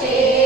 Jesus.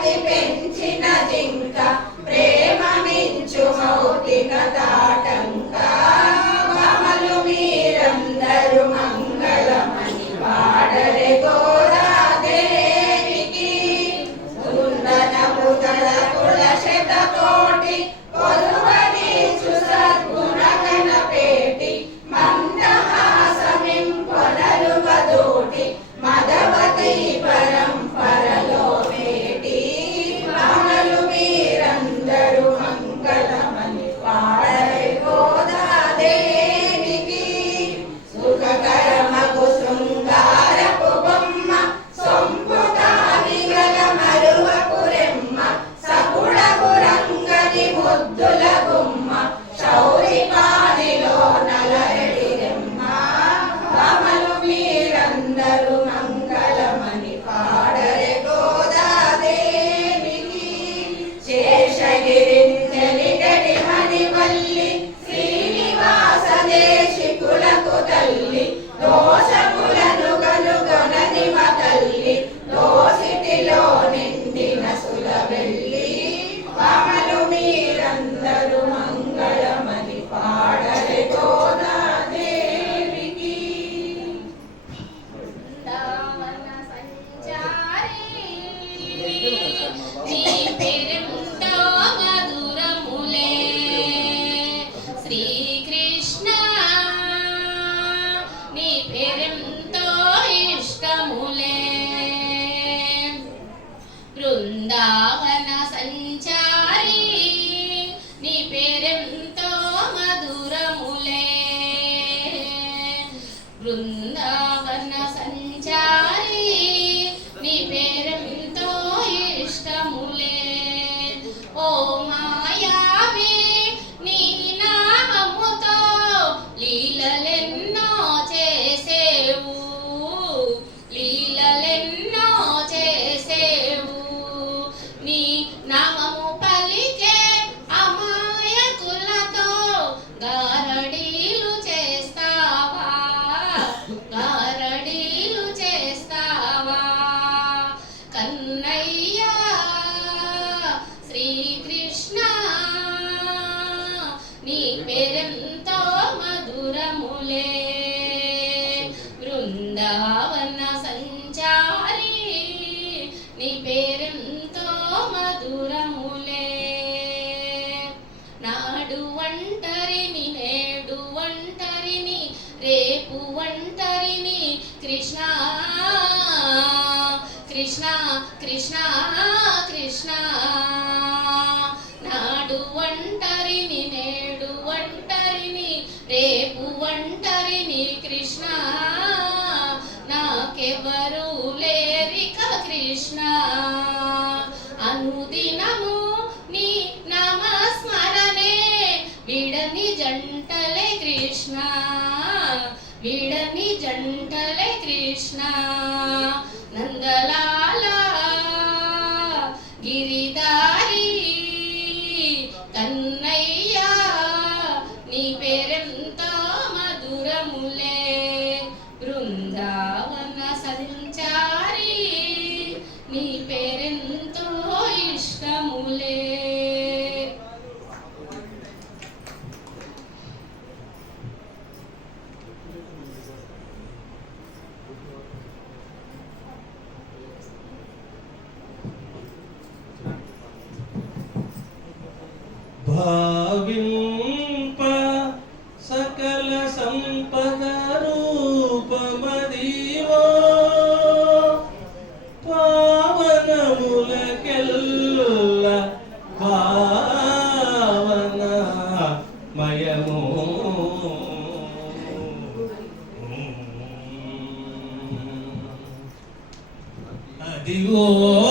పట్టపతి పెంచిన కృష్ణ కృష్ణ. నాడు ఒంటరిని నేడు ఒంటరిని రేపు ఒంటరి Oh.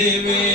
me.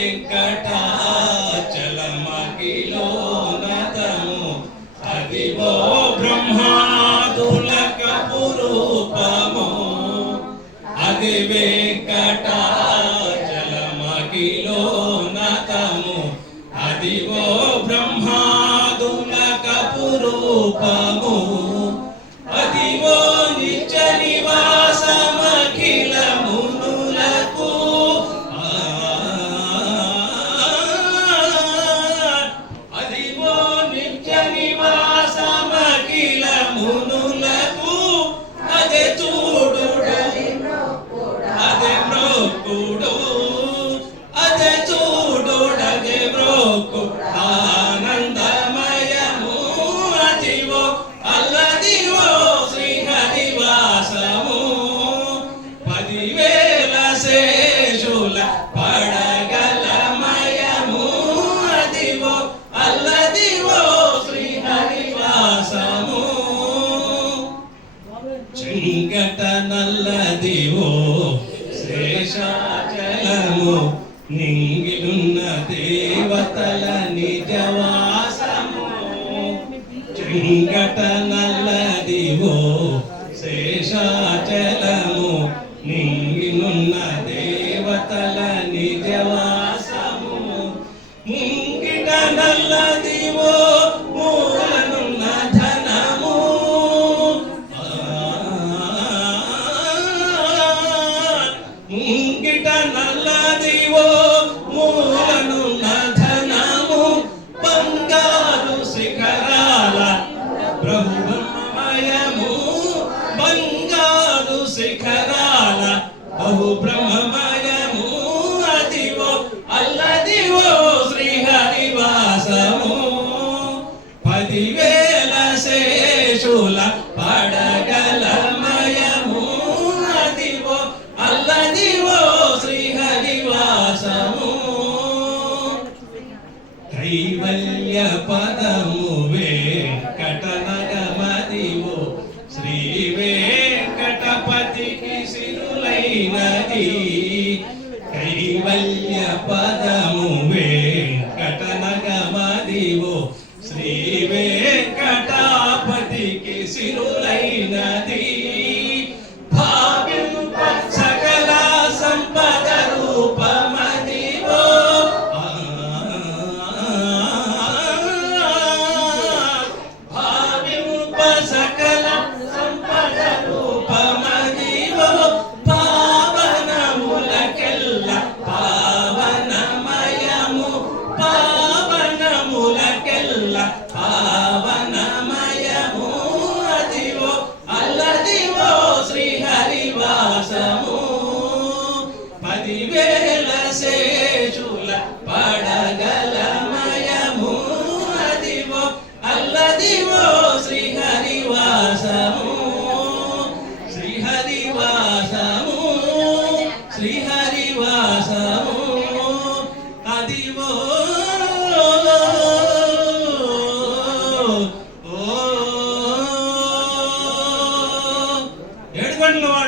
ಕ್ಷೇತ್ರಗಳು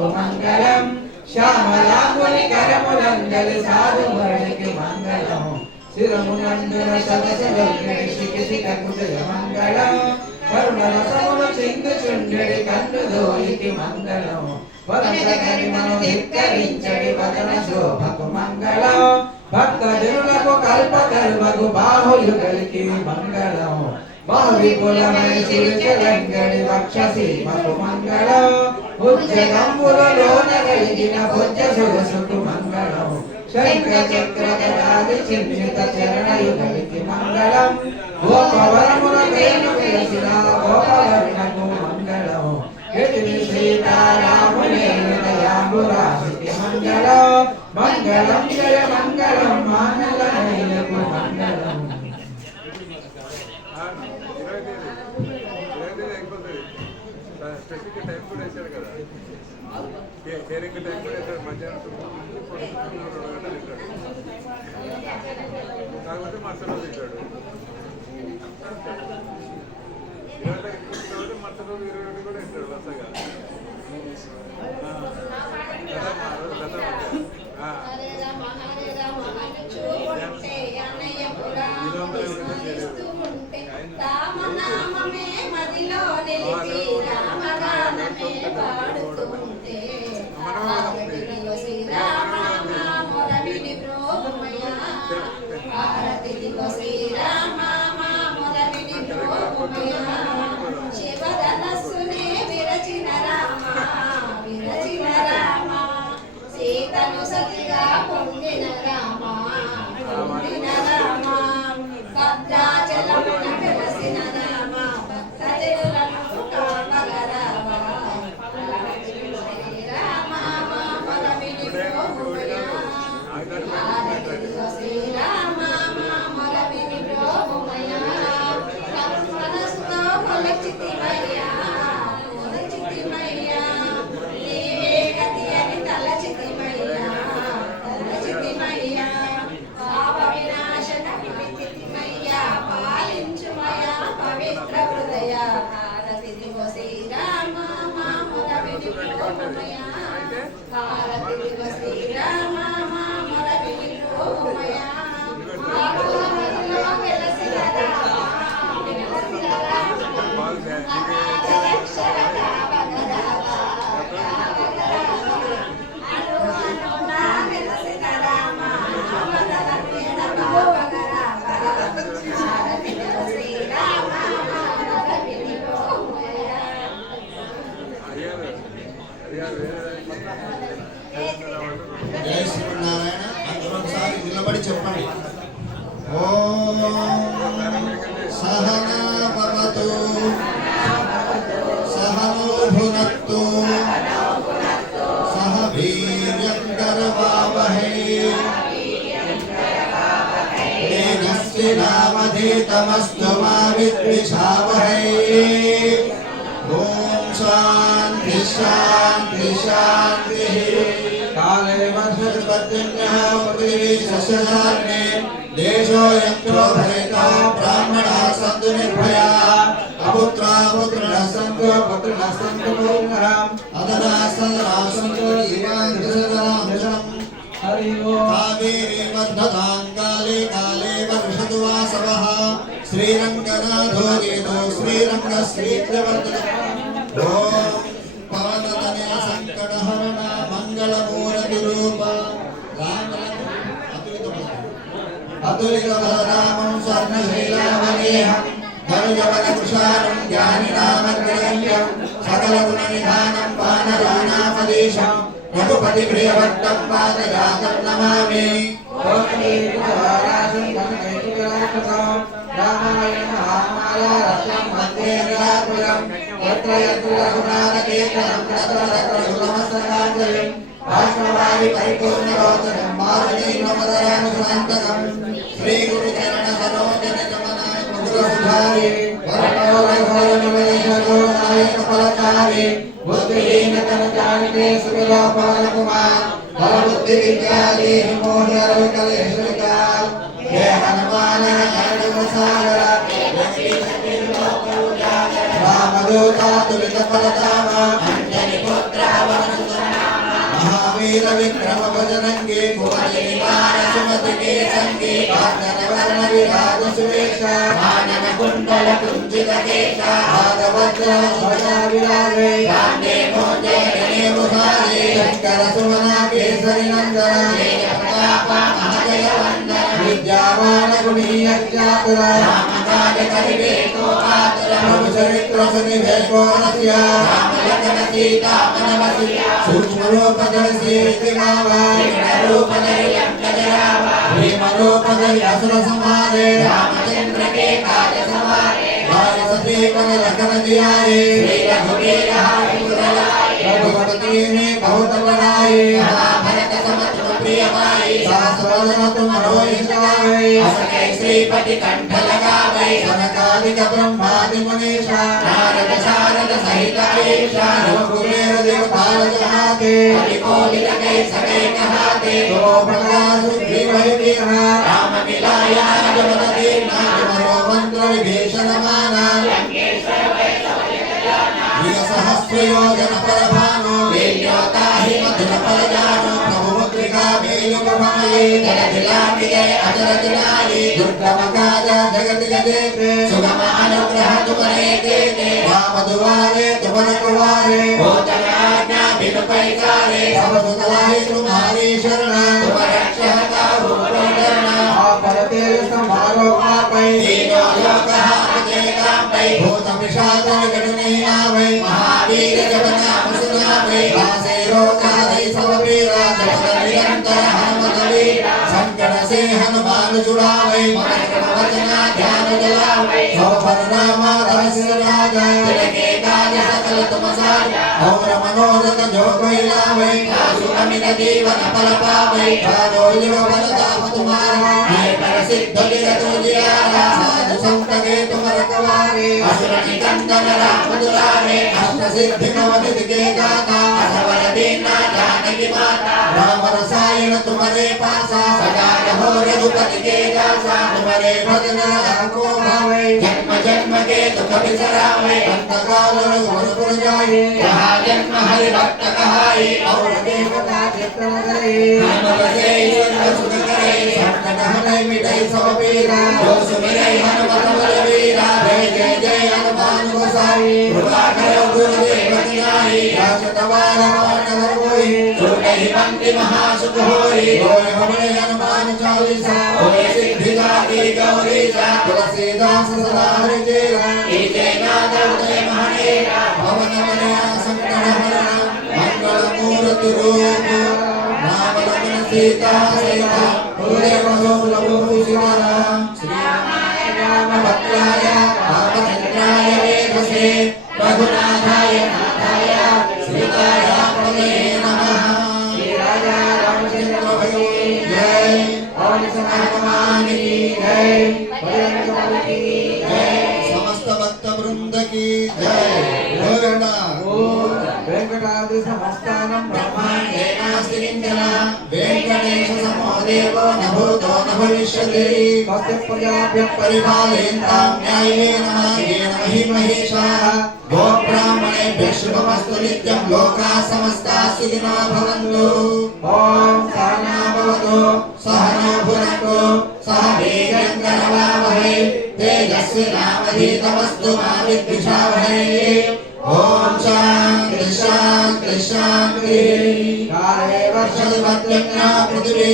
చక్కనయ్యకు మంగళం. శ్యామలాంగుని సాధు మరణికి మంగళం. శిరమునందున సదస వెంకటేశికి కకుజయ మంగళం. కరుణ రసమును చిందుచుండెడి కన్ను దోయికి మంగళం. వరసగని మను ధిక్కరించడి వదన శోభకు మంగళం. భక్త జనులకు కల్ప కల్పకు బాహుయుగలికి మంగళం. బాహువిపులమై సిరిచలంగడి వక్షసీమకు మంగళం ఉద్యగంబులలోన కలిగిన భుజ సొగసుకు మంగళం శంఖ చక్ర గదాది చింతిత చరణయుగలికి మంగళం గోపవరమున తేను వేసిన గోపవర్ణకు మంగళం ఎదిరి సీతారాముని హృదయాంబురాశికి మంగళం మంగళం జయ మంగళం మానల మంగళం స్పెసిఫిక్ టైం కూడా వేశాడు కదా. కేరింగ్ టైం కూడా వేశాడు మధ్యాహ్నం రెండు గంటలు ఇస్తాడు కాకపోతే మరుసటి రోజు ఇస్తాడు ఇరవై రోజు మరుసటి రోజు ఇరవై ఒకటి కూడా ఇస్తాడు వరుసగా. మదిలో నిలిచి പാട് विद्विषावहै। ॐ शान्ति शान्ति शान्तिः। काले सर्वज्ञः पृथिवी सस्यशालिने देशो यक्षो भरिता ब्राह्मणाः सन्तु निर्भयाः। अपुत्रा पुत्रिणः सन्तु पुत्रिणः सन्तु पूर्णम् अदनाः सदनाः सन्तु जीवान् दशरथां दशरम् हरि ओम्। कावेरी वर्धतां काले काले वर्षतु वासवः। శ్రీరంగనాథో నేనో శ్రీరంగ శ్రీప్రవర్తన ఓం పాలతనే సంకటహరణ మంగళమూల విరూప అతులితరామం స్వర్ణశైలావనేహం. ధనుజవనకుషారం జ్ఞానినామగ్రేయం సకలగుణనిధానం పానరానామదేశం రఘుపతి ప్రియభక్తం పాదయాకం నమామి. రామాయణ రామాయ రత్నం వందే నిరాకులం ఎత్ర ఎత్ర రఘునాథ కీర్తనం రత్న రత్న సుగమస్తకాంజలిం భాష్మవారి పరిపూర్ణ గౌతరం మారుని నమదరామ సుమంతకం శ్రీ గురు చరణ సరోజన గమన గురు సుధారి వరకౌ రఘువర నివేశో నాయక ఫలకారి బుద్ధిహీన తన చారితే సుఖలో పవన కుమార్ బలబుద్ధి విద్యాదేహి మోహి అరవికలేశ్వరికాల్ महावीर विक्रम भजनंगे कुमारी निवार सुमति के संगे कानन वर्ण विराज सुवेशा कानन कुंडल कुंजित केशा भागवत भजा विराजे कांडे मोजे गणे मुहारे शंकर सुमना केसरी नंदन प्रताप महाजय वंदन భీమరూపదరి అసుర సంహారే రామచంద్ర కే కాజ సంహారే భారతదే కన రకన దియాయే శ్రీ రఘువీర హరి రఘుపతి మే భౌత శ్రీపతి కంఠలగా వైరవకాలిక బ్రహ్మాది మునీష నారద శారద సహిత కుబేర దేవ పాలకహాతే కోటిల కైసకై కహాతే గోపకాసు శ్రీవైదేహ. రామ విలాయ రఘుపతి మంత్ర విభీషణమాన సహస్రయోజన పరభానో. వేల్యోతాహి మధుర పరజానో. దుర్గమకాయే జగదిలాంబికే అజరజనాది దుర్గమకాయ జగదిగదే సుగమ అనుగ్రహ తుమరే దేనే వామదువారే తుమనకువారే భూతరాజ్ఞ వినుపైకారే సమసుతలాయి తుమారి శరణ తుమరక్షహత రూపణ ఆపరతే సమారోహాపై దీనోలోకః అజేకాంపై భూతమిషాదర గణనీనామై మహావీర జపనామసునామై हनुमान छुड़ावे मन क्रम वचना ध्यान दिलावे सो पर रामा धन सिर राजा दिल के काज सकल तुम साजा और मनोरथ जो कोई लावे आसु अमित जीवन फल पावे साधो युग बलदाम तुम्हारा मैं पर सिद्ध विगत जियारा साधु संत के तुम रखवारे असुर निकंदन राम दुलारे अष्ट सिद्धि नवनिधि के दाता असवर दीना जानकी माता राम रसायन तुम्हारे पासा सदा रहो रघुपति के दासा तुम्हारे भजन को भावे जन्म जन्म के दुख बिसरावे अंत काल रघुवर जाए जहाँ जन्म हरि भक्त कहाई और देवता चित्र करे हम बसे ईश्वर सुख करे संकट हटै मिटै सब पीरा जो सुमिरै हनुमत बलवीरा जय जय जय हनुमान गोसाई कृपा करो गुरुदेव की नाई राजत वाला वानर कोई सुनहि बंदी महासुख होई होय हमरे हनुमान चालीसा होय सिद्धि दाती गौरी सा तुलसीदास सदा हरि चेरा कीजे नाद उदय महानेरा पवन मनया संकट हरण मंगल मूर्ति रूप राम लखन सीता सहित हृदय मधुर लघु Amen. దేవో న భూతో న భవిష్యతి స్వస్తి ప్రజాభ్య పరిపాలయంతాం న్యాయేన మార్గేణ మహిమహేషాः. గోబ్రాహ్మణేభ్యः శుభమస్తు నిత్యం లోకాः సమస్తాः సుఖినో భవంతు. ఓం సహనా భవతు సహనో భునక్తు సహ వీర్యం కరవావహై తేజస్వినామధీతమస్తు మా విద్విషావహై. ఓం శాంతి శాంతి. कारेव सविमत्तन्या पृथिवी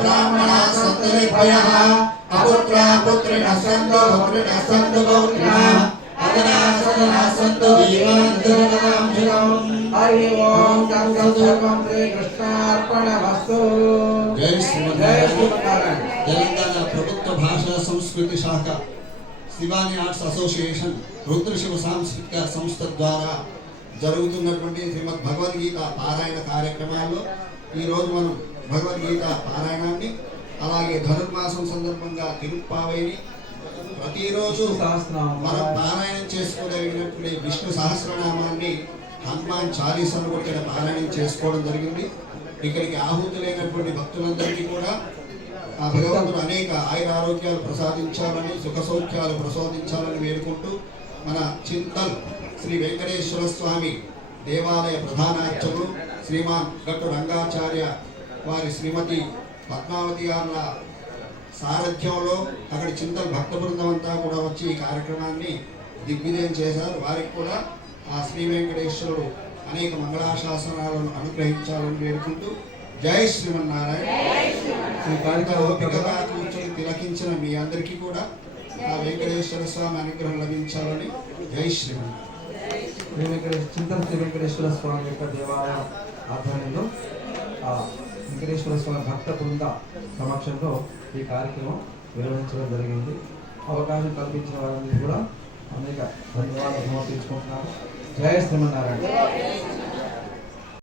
ब्राह्मणा सन्तरिभयः अपुत्रा पुत्रिणः सन्तु भक्तिणः सन्तु गौरिणः अदना सदना सन्तु हरि ओम् तं सर्वं श्रीकृष्णार्पणमस्तु। जय श्रीमद् तेलंगाना ప్రభుత్వ భాషా సంస్కృతి శాఖ శివాని ఆర్ట్స్ అసోసియేషన్ రుద్రశివ సాంస్కృతిక సంస్థ ద్వారా జరుగుతున్నటువంటి శ్రీమద్ భగవద్గీత పారాయణ కార్యక్రమాల్లో ఈరోజు మనం భగవద్గీత పారాయణాన్ని అలాగే ధనుర్మాసం సందర్భంగా తిరుప్పావైని ప్రతిరోజు మనం పారాయణం చేసుకోగలిగినటువంటి విష్ణు సహస్రనామాన్ని హనుమాన్ చాలీసాను కూడా ఇక్కడ పారాయణం చేసుకోవడం జరిగింది. ఇక్కడికి ఆహుతులైనటువంటి భక్తులందరికీ కూడా ఆ భగవంతుడు అనేక ఆయుర ఆరోగ్యాలు ప్రసాదించాలని సుఖ సౌఖ్యాలు ప్రసాదించాలని వేడుకుంటూ మన చింతల్ శ్రీ వెంకటేశ్వర స్వామి దేవాలయ ప్రధానార్చకులు శ్రీమాన్ గట్టు రంగాచార్య వారి శ్రీమతి పద్మావతి గారుల సారథ్యంలో అక్కడి చింతల భక్త బృందం అంతా కూడా వచ్చి ఈ కార్యక్రమాన్ని దిగ్విజయం చేశారు. వారికి కూడా ఆ శ్రీ వెంకటేశ్వరుడు అనేక మంగళాశాసనాలను అనుగ్రహించాలని వేడుకుంటూ జై శ్రీమన్నారాయణ. ఈ కార్యక్రమం ఓపికగా కూర్చొని తిలకించిన మీ అందరికీ కూడా ఆ వెంకటేశ్వర స్వామి అనుగ్రహం లభించాలని జై శ్రీమన్నారాయణ. శ్రీ వెంకటేశ్వర చింతన శ్రీ వెంకటేశ్వర స్వామి యొక్క దేవాలయ ఆధ్వర్యంలో ఆ వెంకటేశ్వర స్వామి భక్త బృంద సమక్షంలో ఈ కార్యక్రమం నిర్వహించడం జరిగింది. అవకాశం కల్పించిన వారందరికీ కూడా అనేక ధన్యవాదాలు సమర్పించుకుంటున్నాను. జయ శ్రీమన్నారాయణ.